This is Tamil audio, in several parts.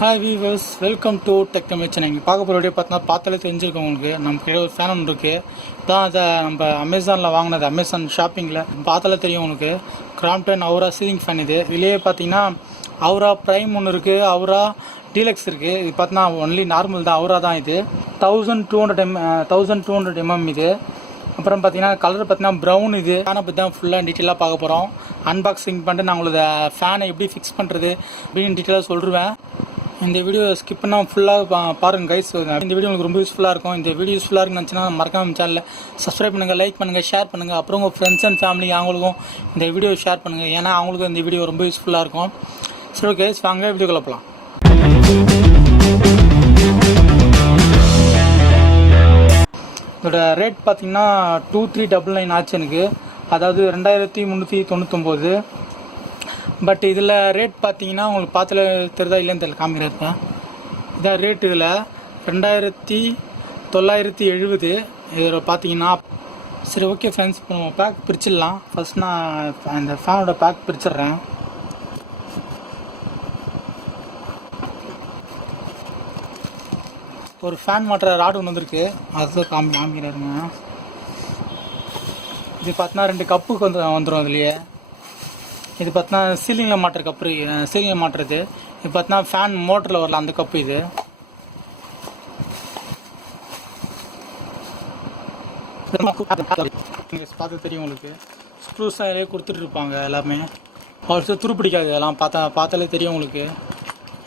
Hi viewers, welcome to CHENNAI. நீங்கள் பார்க்க போகிற வீடியோ பார்த்தாலே தெரிஞ்சிருக்கோம் உங்களுக்கு. நம்ம கிட்ட ஒரு ஃபேன் ஒன்று இருக்குது. தான் அதை நம்ம அமேசானில் வாங்கினது, அமேசான் ஷாப்பிங்கில் பார்த்தாலே தெரியும் உங்களுக்கு. Crompton அவுரா சீலிங் ஃபேன் இது. இதுலேயே பார்த்தீங்கன்னா அவுரா ப்ரைம் ஒன்று இருக்குது, அவுரா டீலக்ஸ் இருக்குது. இது பார்த்தீங்கன்னா ஒன்லி நார்மல் தான், அவுரா தான். இது 1200 mm இது. அப்புறம் பார்த்தீங்கன்னா கலர் பார்த்தீங்கன்னா ப்ரௌன். இது ஃபேனை பற்றி தான் ஃபுல்லாக டீட்டெயிலாக பார்க்க போகிறோம். அன்பாக்சிங் பண்ணிட்டு நான் உங்களுக்கு ஃபேனை எப்படி ஃபிக்ஸ் பண்ணுறது அப்படின்னு டீட்டெயிலாக சொல்லிடுவேன். இந்த வீடியோ ஸ்கிப் பண்ணால் ஃபுல்லாக பாருங்கள் கைஸ். இந்த வீடியோ உங்களுக்கு ரொம்ப யூஸ்ஃபுல்லாக இருக்கும். இந்த வீடியோ யூஸ்ஃபுல்லாக இருக்குன்னு மறக்காம சேனலில் சப்ஸ்கிரைப் பண்ணுங்கள், லைக் பண்ணுங்கள், ஷேர் பண்ணுங்கள். அப்புறம் உங்கள் ஃப்ரெண்ட்ஸ் அண்ட் ஃபேமிலி அவங்களுக்கும் இந்த வீடியோ ஷேர் பண்ணுங்கள். ஏன்னா அவங்களுக்கும் இந்த வீடியோ ரொம்ப யூஸ்ஃபுல்லாக இருக்கும். சரி ஓகே, வாங்க வீடியோ கிளப்பலாம். இதோட ரேட் பார்த்தீங்கன்னா 2399 ஆச்சு எனக்கு. அதாவது 2399. பட் இதில் ரேட் பார்த்தீங்கன்னா உங்களுக்கு பார்த்துல தெரியுதா இல்லைன்னு தெரியல, காமிக்கிறேன். இதான் ரேட். இதில் 2970 இதில் பார்த்தீங்கன்னா. சரி ஓகே ஃப்ரெண்ட்ஸ், இப்போ நம்ம பேக் பிரிச்சிடலாம். ஃபஸ்ட் நான் இந்த ஃபேனோட பேக் பிரிச்சிட்றேன். ஒரு ஃபேன் மாட்டுற ராடு ஒன்று வந்துருக்கு, அது காமிக்கிறாருங்க. இது பார்த்தீங்கன்னா 2 கப்புக்கு வந்துடும் இதுலையே. இது பார்த்தீங்கன்னா சீலிங்கில் மாட்டுற கப்பு, சீலிங்கில் மாட்டுறது. இது பார்த்தீங்கன்னா ஃபேன் மோட்டரில் வரல அந்த கப்பு. இது பார்த்து தெரியும் உங்களுக்கு. ஸ்க்ரூஸ் அதிலே கொடுத்துட்டு இருப்பாங்க எல்லாமே. ஒரு துரு பிடிக்காது, அதெல்லாம் பார்த்தாலே தெரியும் உங்களுக்கு.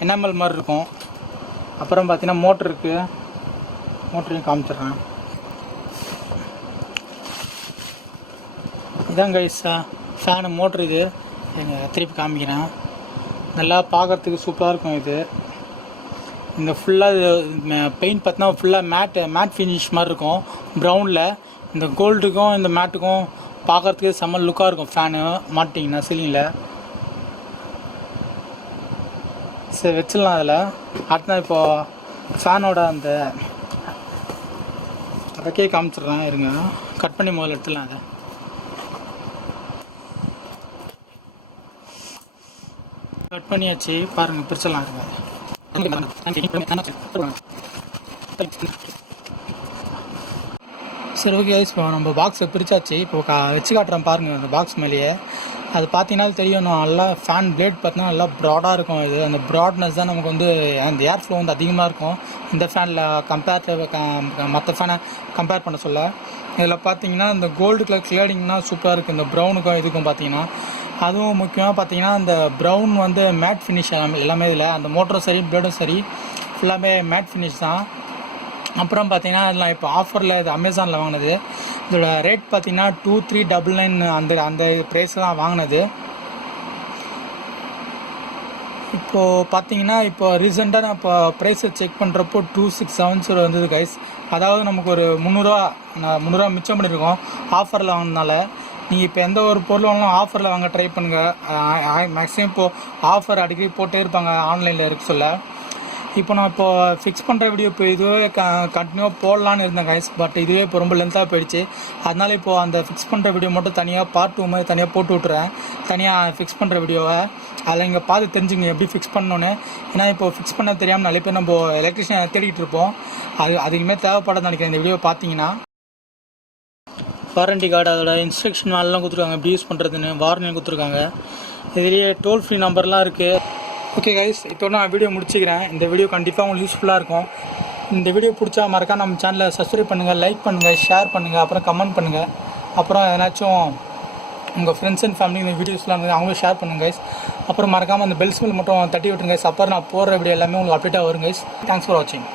என்எம்எல் மாதிரி இருக்கும். அப்புறம் பார்த்தீங்கன்னா மோட்ரு இருக்குது, மோட்டரையும் காமிச்சிட்றேன். இதான் கைஸ் ஃபேனு மோட்ரு. இது திருப்பி காமிக்கிறேன். நல்லா பார்க்குறதுக்கு சூப்பராக இருக்கும். இது இந்த ஃபுல்லாக பெயிண்ட் பார்த்தீங்கன்னா ஃபுல்லாக மேட் ஃபினிஷ் மாதிரி இருக்கும் ப்ரௌனில். இந்த கோல்டுக்கும் இந்த மேட்டுக்கும் பார்க்குறதுக்கு செம்ம லுக்காக இருக்கும் ஃபேனு மாட்டிங்கன்னா சீலிங்கில். சரி வச்சிடலாம் அதில். அடுத்த இப்போது ஃபேனோட அந்த ரெக்கையை காமிச்சிட்றேன். இருங்க, கட் பண்ணி முதல்ல எடுத்துடலாம். அதை கட் பண்ணியாச்சு, பாருங்கள், பிரிச்சிடலாம். இருங்க. சரி ஓகே, இப்போ நம்ம பாக்ஸை பிரித்தாச்சு. இப்போ வச்சு காட்டுறேன் பாருங்கள். அந்த பாக்ஸ் மேலேயே அது பார்த்தீங்கன்னா தெரியும். நல்லா ஃபேன் பிளேட் பார்த்தீங்கன்னா நல்லா ப்ராடாக இருக்கும். இது அந்த ப்ராட்னஸ் தான் நமக்கு வந்து அந்த ஏர் ஃப்ளோ வந்து அதிகமாக இருக்கும் இந்த ஃபேனில் மற்ற ஃபேனை கம்பேர் பண்ண சொல்ல. இதில் பார்த்தீங்கன்னா இந்த கோல்டு கலர் கிளேடிங்னால் சூப்பராக இருக்குது. இந்த ப்ரௌனுக்கும் இதுக்கும் பார்த்தீங்கன்னா அதுவும் முக்கியமாக பார்த்தீங்கன்னா இந்த ப்ரௌன் வந்து மேட் ஃபினிஷ் எல்லாமே. இதில் அந்த மோட்டரும் சரி பிளேடும் சரி ஃபுல்லாமே மேட் ஃபினிஷ் தான். அப்புறம் பார்த்தீங்கன்னா இதெல்லாம் இப்போ ஆஃபரில் இது அமேசானில் வாங்கினது. இதோட ரேட் பார்த்தீங்கன்னா 2399 அந்த ப்ரைஸ் தான் வாங்கினது. இப்போது பார்த்தீங்கன்னா இப்போ ரீசெண்டாக நான் இப்போ ப்ரைஸை செக் பண்ணுறப்போ 2670 வந்தது கைஸ். அதாவது நமக்கு ஒரு 300 மிச்சம் பண்ணியிருக்கோம் ஆஃபரில் வாங்கினால. நீங்கள் இப்போ எந்த ஒரு பொருள் வாங்கினாலும் ஆஃபரில் வாங்க ட்ரை பண்ணுங்கள். மேக்ஸிமம் இப்போது ஆஃபர் அடிக்கடி போட்டே இருப்பாங்க ஆன்லைனில் இருக்க சொல்ல. இப்போ நான் இப்போது ஃபிக்ஸ் பண்ணுற வீடியோ இப்போ இதுவே கண்டினியூவாக போடலான்னு இருந்தேன் கைஸ். பட் இதுவே இப்போ ரொம்ப லென்த்தாக போயிடுச்சு. அதனால் இப்போது அந்த ஃபிக்ஸ் பண்ணுற வீடியோ மட்டும் தனியாக பார்ட் 2 மாதிரி தனியாக போட்டு விட்றேன், தனியாக ஃபிக்ஸ் பண்ணுற வீடியோவை. அதில் இங்கே பார்த்து தெரிஞ்சுங்க எப்படி ஃபிக்ஸ் பண்ணணுன்னு. ஏன்னா இப்போது ஃபிக்ஸ் பண்ண தெரியாமல் நிறைய பேர் நம்ம எலக்ட்ரிஷியன் தேடிட்டு இருப்போம். அதுக்குமே தேவைப்படாது நினைக்கிறேன். இந்த வீடியோ பார்த்தீங்கன்னா வாரண்டி கார்டு, அதோட இன்ஸ்ட்ரக்ஷன் எல்லாம் கொடுத்துருக்காங்க, எப்படி யூஸ் பண்ணுறதுன்னு வாரண்டியும் கொடுத்துருக்காங்க. இதுலேயே டோல் ஃப்ரீ நம்பர்லாம் இருக்குது. ஓகே கைஸ், இப்போ நான் வீடியோ முடிச்சுக்கிறேன். இந்த வீடியோ கண்டிப்பாக உங்களுக்கு யூஸ்ஃபுல்லாக இருக்கும். இந்த வீடியோ பிடிச்சா மறக்காம நம்ம சேனலை சப்ஸ்கிரைப் பண்ணுங்கள், லைக் பண்ணுங்கள், ஷேர் பண்ணுங்கள், அப்புறம் கமெண்ட் பண்ணுங்கள். அப்புறம் எதனாச்சும் உங்கள் ஃப்ரெண்ட்ஸ் அண்ட் ஃபேமிலி இந்த வீடியோஸ்லாம் இருக்குது அவங்களும் ஷேர் பண்ணுங்கள் கைஸ். அப்புறம் மறக்காமல் அந்த பெல் சிம்பிள் மட்டும் தட்டி விட்டுருங்க கைஸ். அப்புறம் நான் போடுற வீடியோ எல்லாமே உங்களுக்கு அப்டேட்டாக வரும் கைஸ். தேங்க்ஸ் ஃபார் வாட்சிங்.